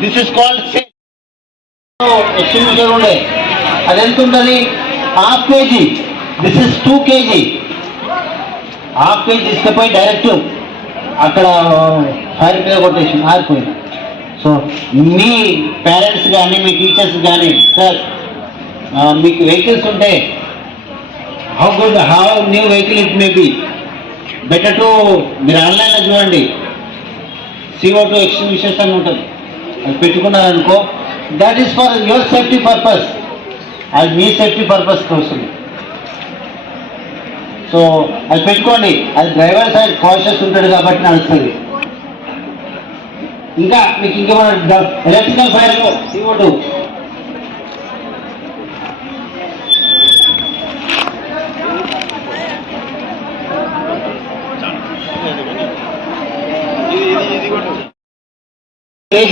This is called extinguisher ఉండే అది ఎంత ఉంటుంది half KG. This is 2 kg. Half KG ఇష్టపోయి డైరెక్ట్ అక్కడ ఫైర్ మీద కొట్టేసి ఆరిపోయింది. సో మీ పేరెంట్స్ కానీ మీ టీచర్స్ కానీ సార్ మీకు వెహికల్స్ ఉంటే how new vehicle it may be better to మీరు ఆన్లైన్లో చూడండి CO2 ఎక్స్టింగ్విషర్స్ అని ఉంటుంది. అది పెట్టుకున్నారనుకో that is for your safety purpose. అది మీ సేఫ్టీ పర్పస్ వస్తుంది. సో అది పెట్టుకోండి. అది డ్రైవర్ సైడ్ కాన్షియస్ ఉంటాడు కాబట్టి నడుస్తుంది. ఇంకా మీకు ఇంకేమైనా ఎలక్ట్రికల్ ఫైర్లో CO2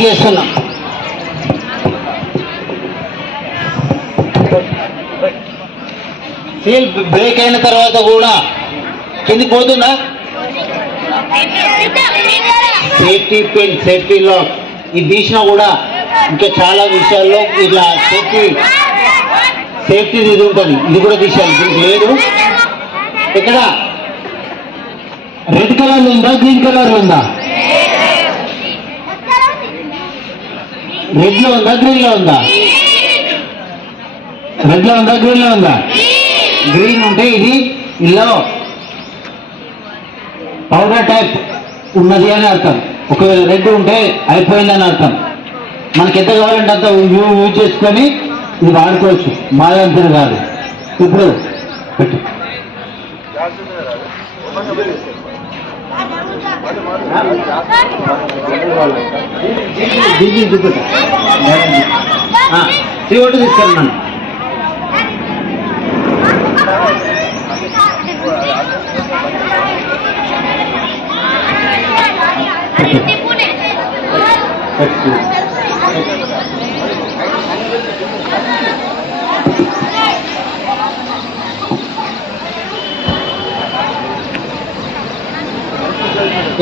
చేస్తున్నాం. సీల్ బ్రేక్ అయిన తర్వాత కూడా కింది పోతుందా? సేఫ్టీ పిన్, సేఫ్టీ లాక్ ఇది తీసినా కూడా ఇంకా చాలా విషయాల్లో ఇట్లా సేఫ్టీ ఇది ఉంటుంది. ఇది కూడా తీసేయాలి. దీనికి లేదు. ఇక్కడ రెడ్ కలర్ ఉందా గ్రీన్ కలర్ ఉందా? రెడ్ లో ఉందా గ్రీన్ లో ఉందా? రెడ్ లో ఉందా గ్రీన్ లో ఉందా? గ్రీన్ ఉంటే ఇది ఇలా పౌడర్ టైప్ ఉన్నది అని అర్థం. ఒకవేళ రెడ్ ఉంటే అయిపోయిందని అర్థం. మనకి ఎంత కావాలంటే అంత యూజ్ చేసుకొని ఇది వాడుకోవచ్చు. మాదంతా కాదు. ఇప్పుడు పెట్టు CO2 తీసుకెళ్ళమని.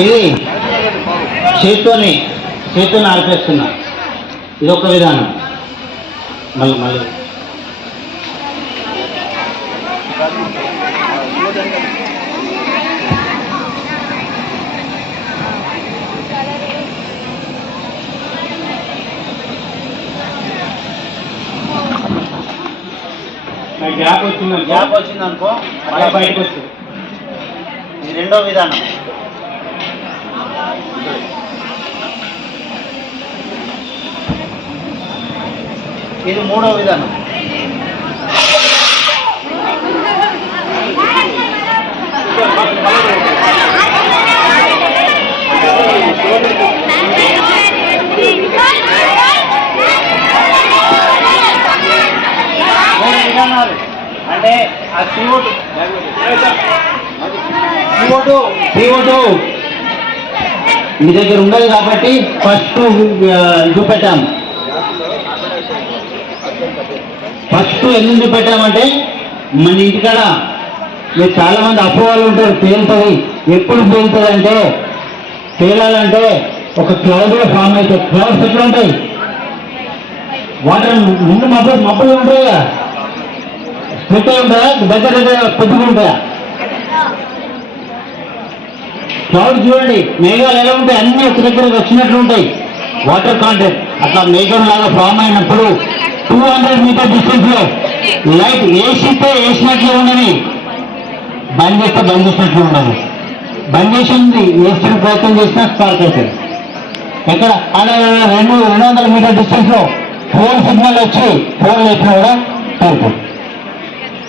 ఇది చేతితోని ఆర్పేస్తున్నా. ఇది ఒక విధానం. మళ్ళీ గ్యాప్ వచ్చిందనుకో మళ్ళీ బయటకు వచ్చింది. ఇది రెండో విధానం. ఇది మూడో విధానం. అంటే ఆ CO2 మీ దగ్గర ఉండదు కాబట్టి ఫస్ట్ చూపెట్టాము. ఫస్ట్ ఎందుకు చూపెట్టామంటే మన ఇంటికాడ మీరు చాలా మంది అపోహలు ఉంటారు. పేలుతుంది. ఎప్పుడు పేలుతుంది అంటే పేలాలంటే ఒక క్లౌడ్ ఫామ్ అయితే క్లౌడ్స్ ఎట్లా ఉంటాయి? వాటర్ ముందు మబ్బులు ఉంటాయి కదా, స్ప్లిట్ అయి ఉంటాయా, దగ్గర పొద్దుగా ఉంటాయా? క్లౌడ్ చూడండి, మేఘాలు ఎలా ఉంటాయి? అన్ని ఒక దగ్గర వచ్చినట్లు ఉంటాయి. వాటర్ కాంటెంట్ అట్లా మేఘం లాగా ఫామ్ అయినప్పుడు 200 మీటర్ డిస్టెన్స్ లో లైట్ ఏసీతో వేసినట్లు ఉండని, బంద్ చేస్తే బంద్ చేసినట్లు ఉండదు. బంద్ చేసింది వేసిన ప్రయత్నం చేసినా స్పార్క్ అవుతుంది. ఎక్కడ అలా 200 మీటర్ డిస్టెన్స్ లో ఫోన్ సిగ్నల్ వచ్చి ఫోన్ లేపినా కూడా పేరుతుంది.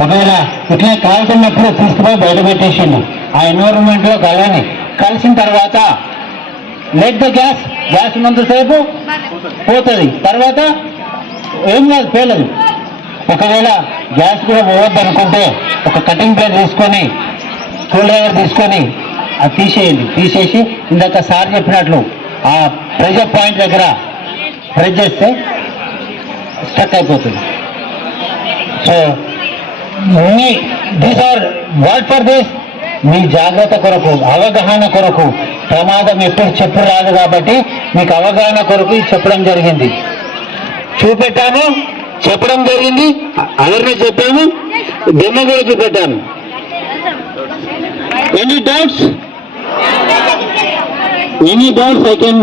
ఒకవేళ ఇట్లా కాల్చున్నప్పుడు తీసుకుపోయి బయట పెట్టేసిండు. ఆ ఎన్విరాన్మెంట్ లో కలిసిన తర్వాత లెట్ ద గ్యాస్ ఉన్నంతసేపు పోతుంది. తర్వాత ఏం కాదు, పేలదు. ఒకవేళ గ్యాస్ కూడా పోవద్దు అనుకుంటే ఒక కటింగ్ ప్లేట్ తీసుకొని స్క్రూ డ్రైవర్ తీసుకొని అది తీసేసి ఇందాక సార్ చెప్పినట్లు ఆ ప్రెజర్ పాయింట్ దగ్గర ప్రెస్ చేస్తే స్టక్ అయిపోతుంది. So these are what for this మీ జాగ్రత్త కొరకు, అవగాహన కొరకు, ప్రమాదం ఎప్పుడు చెప్పు రాదు కాబట్టి మీకు అవగాహన కొరకు ఇది చెప్పడం జరిగింది. చూపెట్టాను, చెప్పడం జరిగింది, అవేర్నెస్ చెప్పాము, డెమో కూడా చూపెట్టాను. Any doubts? Any doubts I can,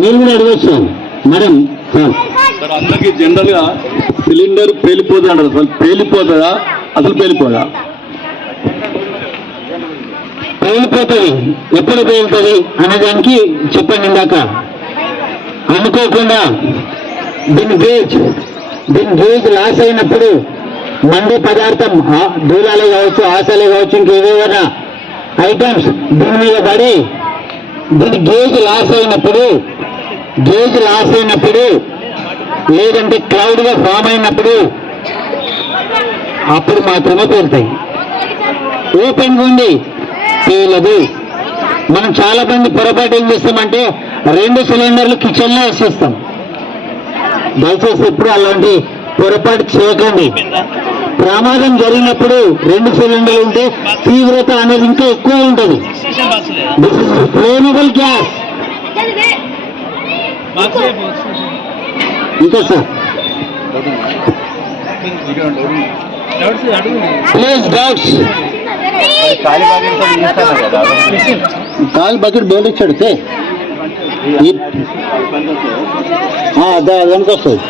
మీరు కూడా అడగచ్చు మేడం. సార్ అందరికీ జనరల్ గా సిలిండర్ పేలిపోతుంది అంటారు, అసలు పేలిపోతుందా, అసలు పేలిపోదా? పేలిపోతుంది. ఎప్పుడు పేలుతుంది అనేదానికి చెప్పండి ఇందాక. అనుకోకుండా దీని గేజ్ లాస్ అయినప్పుడు మండే పదార్థం, దూలాలే కావచ్చు, ఆశలే కావచ్చు, ఇంకేవేవైనా ఐటమ్స్ దీని మీద పడి దీని గేజ్ లాస్ అయినప్పుడు లేదంటే క్లౌడ్ గా ఫామ్ అయినప్పుడు అప్పుడు మాత్రమే పేలుతాయి. ఓపెన్ ఉంది పేలదు. మనం చాలా మంది పొరపాటు ఏం చేస్తామంటే 2 సిలిండర్లు కిచెన్ లో వేసేస్తాం. దయచేసి ఎప్పుడు అలాంటి పొరపాటు చేయకండి. ప్రమాదం జరిగినప్పుడు 2 సిలిండర్లు ఉంటే తీవ్రత అనేది ఇంకా ఎక్కువ ఉంటుంది. This is flammable gas. ఇంకా సార్ ప్లీజ్ డౌట్స్. కాలు బకెట్ బోర్డు ఇచ్చాడు దానికి వస్తుంది.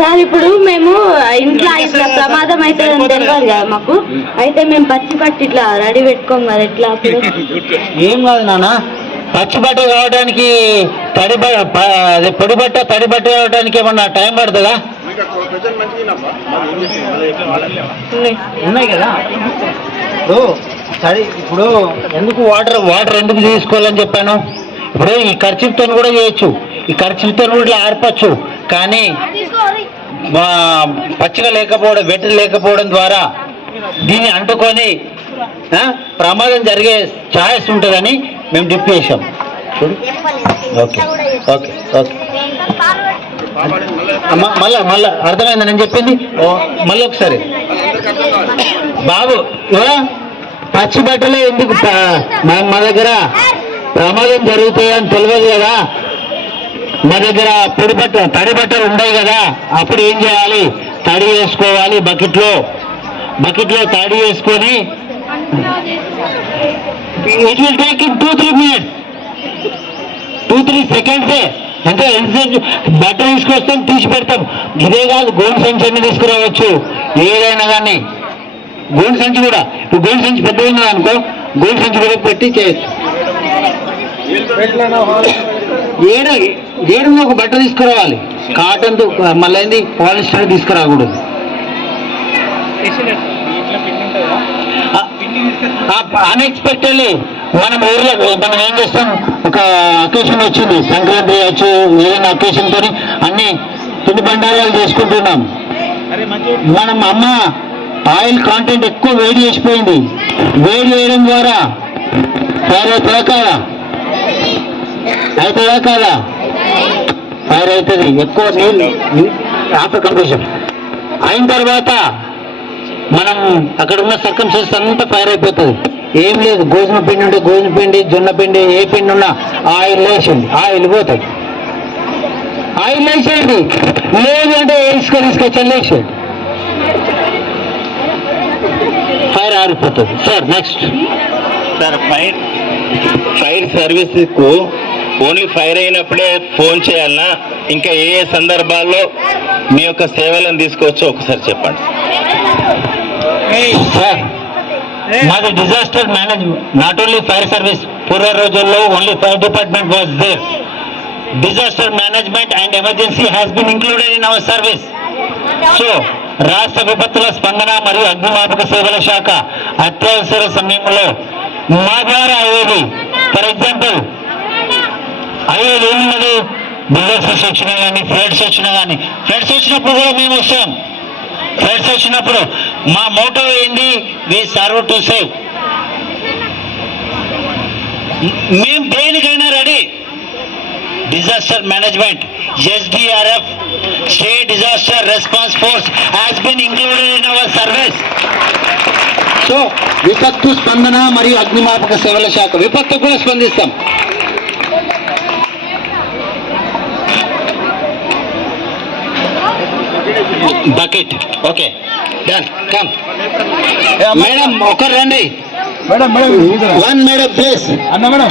సార్ ఇప్పుడు మేము ఇంట్లో ఇట్లా ప్రమాదం అయితే తెలియదు కదా మాకు, అయితే మేము పచ్చి పట్టి ఇట్లా రెడీ పెట్టుకోం కదా, ఎట్లా ఏం కాదు నాన్న, పచ్చి బట్ట కావడానికి పొడి బట్ట తడి బట్ట కావడానికి ఏమన్నా టైం పడుతుందా? ఉన్నాయి కదా. ఇప్పుడు ఎందుకు వాటర్ ఎందుకు తీసుకోవాలని చెప్పాను. ఇప్పుడు ఈ ఖర్చుతో కూడా చేయొచ్చు, ఈ ఖర్చుతో కూడా ఇట్లా ఆర్పచ్చు. కానీ పచ్చిగా లేకపోవడం, వెట్టి లేకపోవడం ద్వారా దీన్ని అంటుకొని ప్రమాదం జరిగే ఛాయిస్ ఉంటుందని మేము డిప్ చేసాం. ఓకే ఓకే ఓకే మళ్ళా అర్థమైందా నేను చెప్పింది? మళ్ళీ ఒకసారి బాబు, పచ్చి బట్టలే ఎందుకు మా దగ్గర ప్రమాదం జరుగుతాయని తెలియదు కదా. మా దగ్గర తడి బట్టలు ఉన్నాయి కదా. అప్పుడు ఏం చేయాలి? తడి వేసుకోవాలి. బకెట్లో తడి వేసుకొని it will take in 2-3 minutes, 2-3 seconds. అంటే ఎంతసేపు బట్ట తీసుకొస్తాం, తీసి పెడతాం. ఇదే కాదు, గోను సంచి అన్ని తీసుకురావచ్చు. ఏదైనా కానీ గోను సంచి కూడా, ఇప్పుడు గోను సంచి పెద్దగా ఉన్నది అనుకో, గోను సంచి కూడా పెట్టి చేయొచ్చు. ఏడు ఒక బట్ట తీసుకురావాలి, కాటన్తో. మళ్ళీ పాలిస్టర్ తీసుకురాకూడదు. అన్ఎక్స్పెక్టెడ్లీ మనం ఊర్లో మనం ఏం చేస్తాం, ఒక అకేషన్ వచ్చింది, సంక్రాంతి వచ్చు, ఏదైనా అకేషన్ తోని అన్ని పిండి బండారాలు చేసుకుంటున్నాం. మనం అమ్మ ఆయిల్ కాంటెంట్ ఎక్కువ వేడి చేసిపోయింది. వేడి చేయడం ద్వారా ఫైర్ అవుతుందా కాదా? ఫైర్ అవుతుంది. ఎక్కువ నీళ్ళు ఆఫ్టర్ కంప్లీషన్ అయిన తర్వాత మనం అక్కడ ఉన్న సర్కంస్టెన్సెస్ అంతా ఫైర్ అయిపోతుంది. ఏం లేదు, గోధుమ పిండి ఉంటే గోధుమ పిండి, జొన్న పిండి, ఏ పిండి ఉన్నా ఆయిల్ వేసేయండి, ఆయిల్ పోతుంది. ఆయిల్ వేసేయండి, లేదు అంటే తీసుకొచ్చి చల్లేసేయండి, ఫైర్ ఆరిపోతుంది. Sir next sir, fire service కు ఓన్లీ ఫైర్ అయినప్పుడే ఫోన్ చేయాలన్నా, ఇంకా ఏ ఏ సందర్భాల్లో మీ యొక్క సేవలను తీసుకోవచ్చో ఒకసారి చెప్పండి. సార్, మాది disaster management, not only fire service. పూర్వ రోజుల్లో only fire department was there. Disaster management and emergency has been included in our service. So రాష్ట్ర విపత్తుల స్పందన మరియు అగ్నిమాపక సేవల శాఖ అత్యవసర సమయంలో మా ద్వారా అయ్యేది. ఫర్ ఎగ్జాంపుల్ అయ్యేది ఏమున్నది, బిల్డర్స్ వచ్చినా కానీ, ఫ్లడ్స్ వచ్చినా కానీ, ఫ్లడ్స్ వచ్చినప్పుడు కూడా మేము వస్తాం. ఫ్లడ్స్ వచ్చినప్పుడు మా మోటో ఏంది, వి సర్వ్ టు సేవ్. మేము దేనికైనా ready. Disaster management, SDRF, State Disaster Response Force has been included in our service. So విపత్తు స్పందన మరియు అగ్నిమాపక సేవల శాఖ విపత్తు కూడా స్పందిస్తాం. Bucket okay done come madam ఒకరు రండి madam madam one madam please అన్న మేడం